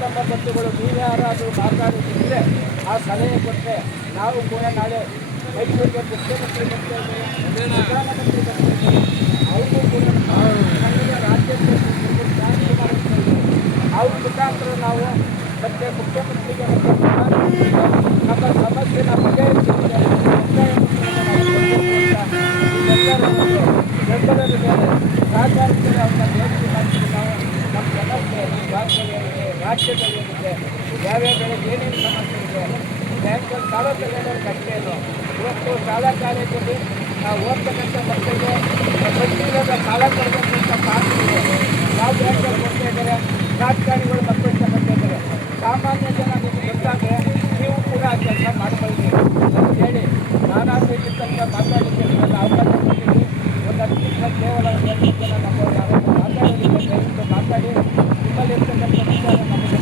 ತಮ್ಮ ಬಂಧುಗಳು ನೀವು ಯಾರಾದರೂ ಮಾತಾಡುತ್ತಿದ್ದರೆ ಆ ಸಲಹೆ ಕೊಟ್ಟರೆ ನಾವು ಕೂಡ ನಾಳೆ ಮೈಸೂರಿಗೆ ಮುಖ್ಯಮಂತ್ರಿ ಪ್ರಧಾನಮಂತ್ರಿ ಅವ್ರಿಗೂ ಕೂಡ ಕನ್ನಡ ರಾಜ್ಯಕ್ಕೆ ಅವ್ರ ಮುಖಾಂತರ ನಾವು ಮತ್ತೆ ಮುಖ್ಯಮಂತ್ರಿಗೆ ನಮ್ಮ ಸಮಸ್ಯೆನ ಬಗೆಹರಿಸಿದ್ರೆ ಬೆಂಬಲದ ಮೇಲೆ ಸಹಕಾರಕ್ಕೆ ಅವ್ರನ್ನ ಬೇಡಿಕೆ ಮಾಡ್ತೀವಿ. ನಾವು ನಮ್ಮ ಸಮಸ್ಯೆ ರಾಜ್ಯದಲ್ಲಿರುತ್ತೆ ಯಾವ್ಯಾವ ಬೆಳೆಗೆ ಏನೇನು ಸಮಸ್ಯೆ ಇದೆ, ಬ್ಯಾಂಕಲ್ಲಿ ಸಾಲ ತಗೊಂಡವ್ರ ಕಷ್ಟ ಏನು, ಇವತ್ತು ಶಾಲಾ ಕಾಲೇಜಲ್ಲಿ ನಾವು ಓದ್ತಕ್ಕಂಥ ಮಕ್ಕಳಿಗೆ ಬಡ್ಡಿಲ್ಲದ ಸಾಲ ಕೊಡಬೇಕು ಅಂತ ಕಾಣ್ತಿದೆ. ಯಾವ ಬ್ಯಾಂಕಲ್ಲಿ ಕೊಡ್ತಾ ಇದ್ದಾರೆ, ರಾಜಕಾರಣಿಗಳು ಮಕ್ಕಳು ತಗೊಳ್ತಾ ಇದ್ದಾರೆ. ಸಾಮಾನ್ಯ ಜನ ನಿಮಗೆ ಗೊತ್ತಾದರೆ ನೀವು ಕೂಡ ಆ ಕೆಲಸ ಮಾಡ್ಕೊಳ್ತೀವಿ ಅಂತ ಹೇಳಿ ನಾನಾದರೂ ಇಲ್ಲಿ ತನಕ ಮಾತಾಡಲಿಕ್ಕೆ ಅವಕಾಶ ಕೊಟ್ಟಿದ್ದೀನಿ. ಒಂದು 10 ನಿಮಿಷ ಕೇವಲ 2 ಜನ ನಮ್ಮವರು ಯಾರು ಮಾತಾಡೋದಕ್ಕೆ ಮಾತಾಡಿ ನಿಮ್ಮಲ್ಲಿ ಇರ್ತಕ್ಕಂಥ ವಿಚಾರ ನಮಗೆ